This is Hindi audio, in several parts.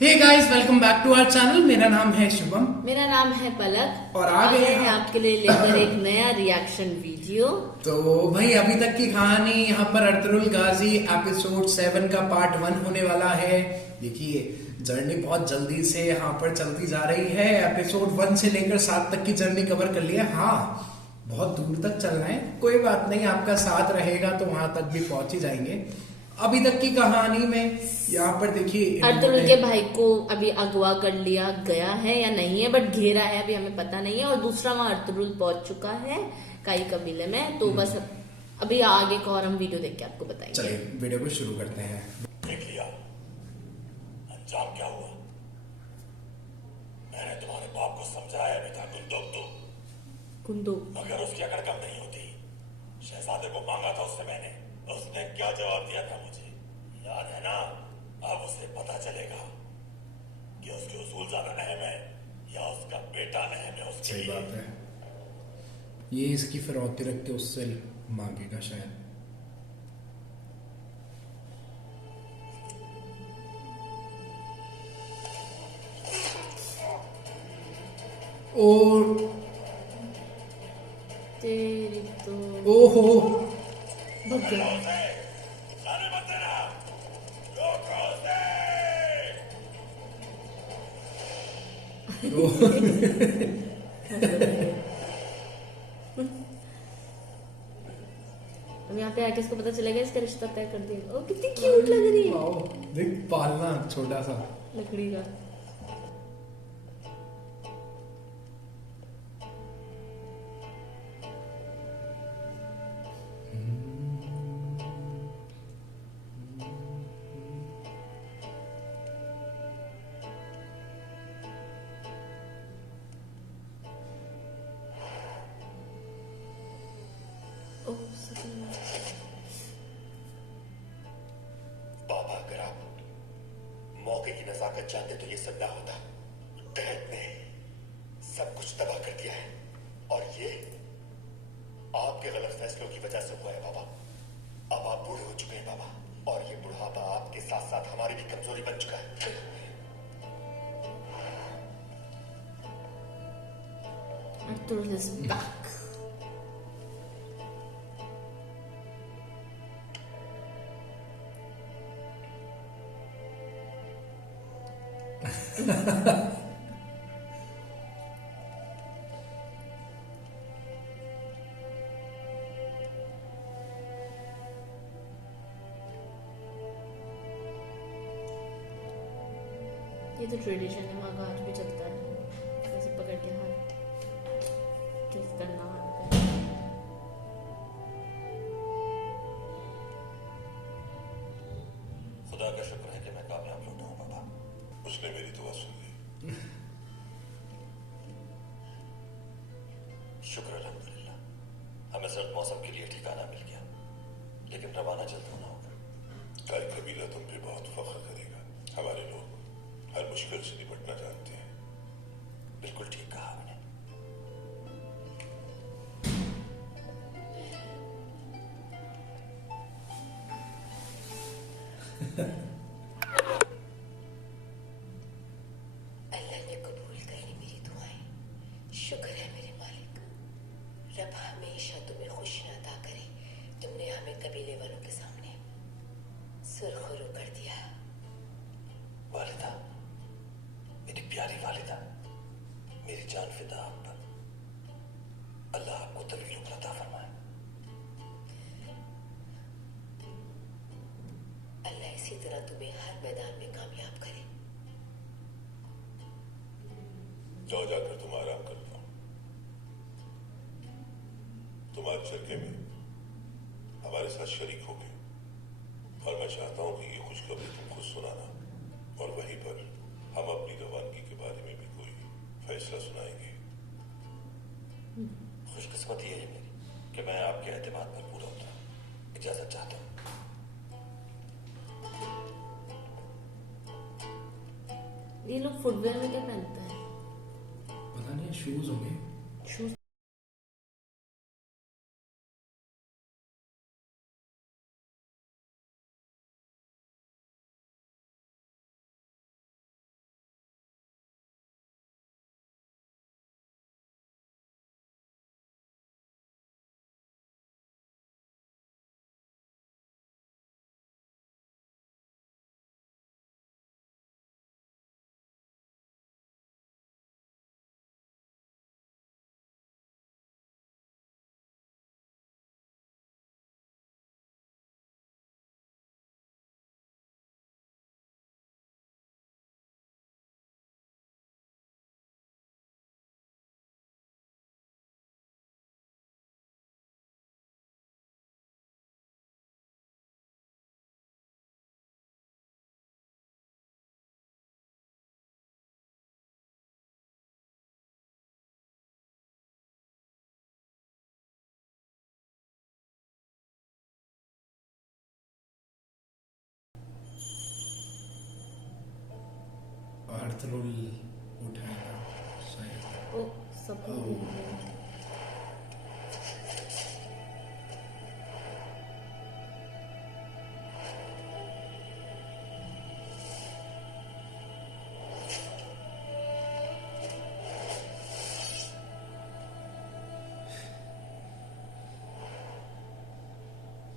Hey guys, welcome back to our channel. मेरा नाम है शुभम। मेरा नाम है पलक और आ गए हैं आपके लिए लेकर एक नया रिएक्शन वीडियो। तो भाई, अभी तक की कहानी यहाँ पर अर्तुगरुल गाजी एपिसोड 7 का पार्ट 1 होने वाला है। देखिए, जर्नी बहुत जल्दी से यहाँ पर चलती जा रही है। एपिसोड 1 से लेकर 7 तक की जर्नी कवर कर लिया। हाँ, बहुत दूर तक चलना है, कोई बात नहीं, आपका साथ रहेगा तो वहां तक भी पहुंच ही जाएंगे। अभी तक की कहानी में यहाँ पर देखिए, अर्तुगरुल के भाई को अभी अगवा कर लिया गया है या नहीं है, बट घेरा है, अभी हमें पता नहीं है। और दूसरा वहां अर्तुगरुल पहुंच चुका है काई कबीले में। तो बस अभी आगे का और हम वीडियो देख के आपको बताएंगे। चलिए वीडियो को शुरू करते हैं। देख लिया अंजाम क्या हुआ। मैंने तुम्हारे बाप को समझाया भी था कुंदो, मगर उसकी अकड़ कम नहीं होती। शहजादे को मांगा था उससे मैंने, उसने क्या जवाब दिया था मुझे याद है ना। अब उसे पता चलेगा कि उसके उसूल ज्यादा अहम है या उसका बेटा अहम है उसके सही लिए। बात है। ये इसकी फिरौती रख के उससे मांगेगा शायद। और तेरी तो ओहो, भग गया। जाने मत देना, रोको उसे। अब यहाँ पे आके इसको पता चलेगा, इसका रिश्ता तय कर दिया। ओ कितनी क्यूट लग रही है, वाओ, देख पालना छोटा सा। लकड़ी का। ओ सपना। बाबा, अगर आप मौके की नजाकत जानते तो ये सब ना होता। दहत ने सब कुछ तबाह कर दिया है और ये आपके गलत फैसलों की वजह से हुआ है बाबा। अब आप बूढ़े हो चुके हैं बाबा, और ये बुढ़ापा आपके साथ साथ हमारी भी कमजोरी बन चुका है। Arthur is back. ये तो ट्रेडिशन है, वहाँ का आज भी चलता है। ऐसे पकड़ के हाथ किस करना हाथ पे। खुदा का शुक्र है कि मैं कामयाब लौटा हूं बाबा। उसने मेरी दुआ सुन ली। शुक्र अल्हम्दुलिल्लाह। हमें सर्द मौसम के लिए ठिकाना मिल गया, लेकिन रवाना जल्द होना होगा। काई कबीला तुम पे बहुत फख्र करेगा। हमारे लोग हर मुश्किल से निपटना जानते हैं। बिल्कुल ठीक कहा आपने। अल्लाह ने कबूल कर ली मेरी दुआएं। शुक्र है मेरे मालिक। रब हमेशा तुम्हें खुशियां अता करे। तुमने हमें कबीले वालों के सामने सुरखरू कर दिया। वालिदा, मेरी प्यारी वालिदा, मेरी जान फिदा आप पर। अल्लाह आपको तवील उम्र अता फरमाए। अल्लाह इसी तरह तुम्हें हर मैदान में कामयाब करे। जाओ, जाकर तुम आराम कर लो। तुम आज चरखे में हमारे साथ शरीक हो गए, और मैं चाहता हूं कि ये खुशखबरी तुम खुद सुनाना, और वहीं पर हम अपनी रवानगी के बारे में भी कोई फैसला सुनाएंगे। खुशकिस्मती है मेरी कि मैं आपके एतमाद पर पूरा उतरा। इजाजत चाहता हूं। ये लोग फुटवेयर में क्या पहनते हैं? पता नहीं, शूज होंगे। शूज अर्थरुल उठाएगा शायद। ओ सब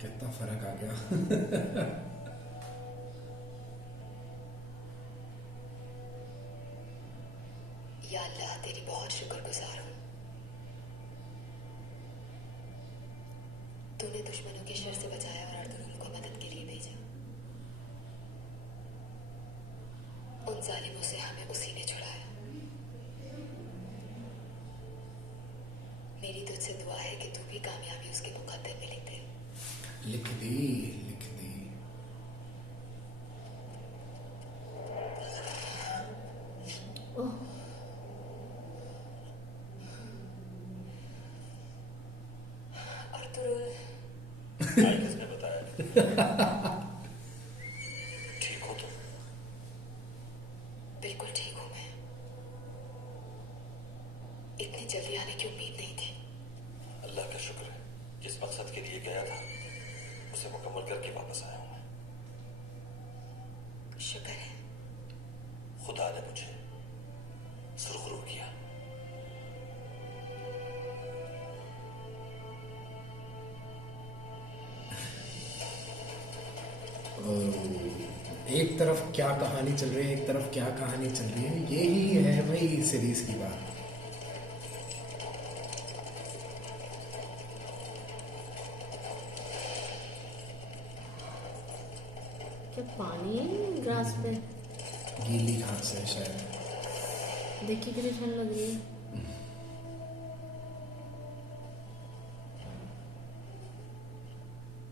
कितना फर्क आ गया। या अल्लाह तेरी बहुत शुक्रगुजार हूँ। तूने दुश्मनों के शर से बचाया और अर्तुगरुल को मदद के लिए भेजा। उन जालिमों से हमें उसी ने छुड़ाया। मेरी तुझसे दुआ है कि तू भी कामयाबी उसके मुकद्दर में लिख दे। लिख दी, लिख दी। ओह अर्तुगरुल आई किसने बताया? ठीक हो तुम? बिल्कुल ठीक हूँ मैं। इतनी जल्दी आने की उम्मीद नहीं थी। अल्लाह का शुक्र है, जिस मकसद के लिए गया था उसे मुकम्मल करके वापस आया हूं मैं। शुक्र है। खुदा ने मुझे सुरखरू किया। एक तरफ क्या कहानी चल रही है, एक तरफ क्या कहानी चल रही है, यही है भाई सीरीज की बात। क्या पानी है ग्रास पे? गीली घास है शायद। देखिए कितनी ठंड लग रही है।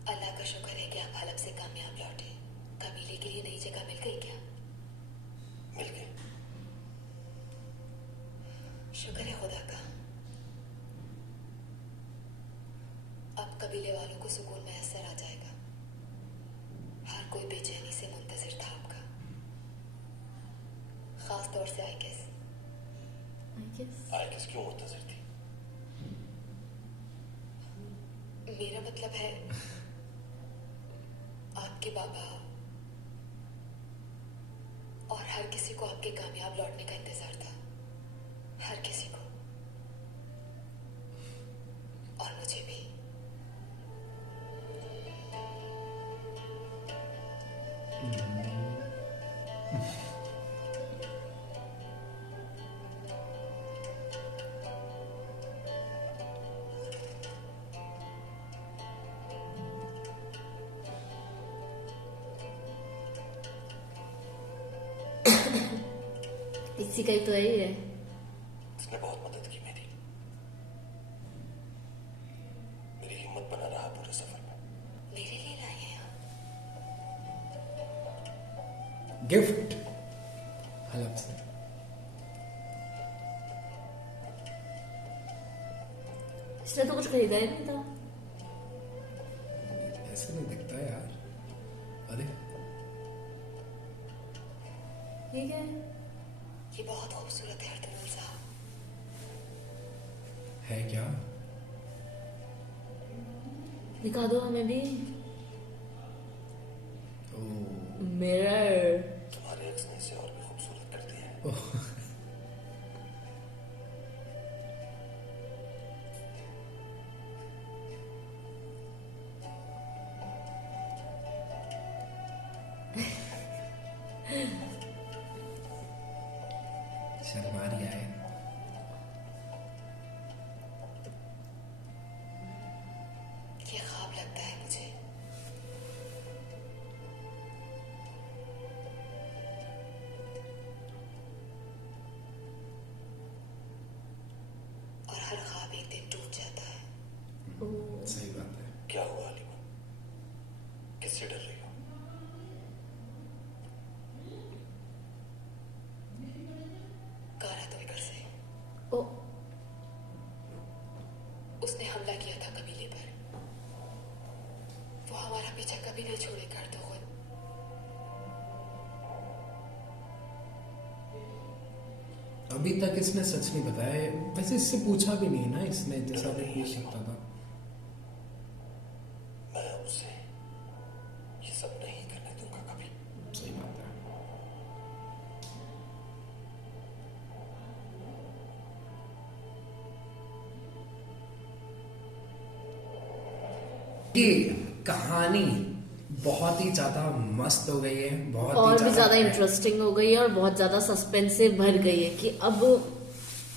अल्लाह का शुक्र है कि आप हलब से कामयाब लौटे। कबीले के लिए नई जगह मिल गई क्या? मिल गए। शुक्र है खुदा का। अब कबीले वालों को सुकून मैसर आ जाएगा। हर कोई बेचैनी से मुंतजिर था आपका, खास तौर से आइकेस। आई किस क्यों मुंतजिर थी? मेरा मतलब है आपके बाबा और हर किसी को आपके कामयाब लौटने का इंतजार था। हर किसी को। और मुझे भी। इसी का ही तो यही है। उसने बहुत मदद की मेरी। मेरी हिम्मत बना रहा पूरे सफर में। मेरे लिए लाए हैं आप। गिफ्ट हलब से। इसने तो कुछ खरीदा ही नहीं था। ऐसे नहीं दिखता यार। अरे ठीक है। ये बहुत खूबसूरत है अर्तुगरुल साहब। है क्या? दिखा दो हमें भी। ओ मिरर। तुम्हारे एक्स ने इसे और भी खूबसूरत कर दिया है। शर्मा रही है। ये ख्वाब लगता है मुझे। और हर ख्वाब एक दिन टूट जाता है। सही बात है। क्या हुआ हालिमा? किससे डर रही हो? कारा तोयकर से। ओ उसने हमला किया था कबीले पर। वो हमारा पीछा कभी नहीं छोड़ेगा अर्तुगरुल। अभी तक इसने सच नहीं बताया है। वैसे इससे पूछा भी नहीं ना इसने, जैसा भी पूछ सकता था। मैं उसे ये सब नहीं करने दूंगा कभी। सही बात है। ये कहानी बहुत ही ज्यादा मस्त हो गई है, बहुत ही और भी ज्यादा है। इंटरेस्टिंग हो गई है और बहुत ज्यादा सस्पेंस से भर गई है कि अब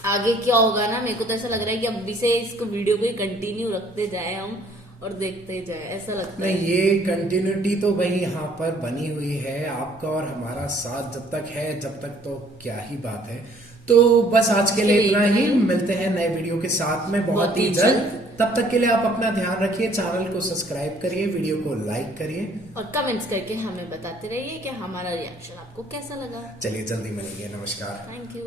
आगे क्या होगा ना। मेरे को तो ऐसा लग रहा है कि अभी से इसको वीडियो को कंटिन्यू रखते जाए हम और देखते जाए, ऐसा लगता है। नहीं, ये कंटिन्यूटी तो भाई यहाँ पर बनी हुई है। आपका और हमारा साथ जब तक है, जब तक तो क्या ही बात है। तो बस आज के लिए इतना ही। मिलते हैं नए वीडियो के साथ में बहुत ही जल्द। तब तक के लिए आप अपना ध्यान रखिए, चैनल को सब्सक्राइब करिए, वीडियो को लाइक करिए और कमेंट्स करके हमें बताते रहिए कि हमारा रिएक्शन आपको कैसा लगा। चलिए जल्दी मिलेंगे। नमस्कार। Thank you.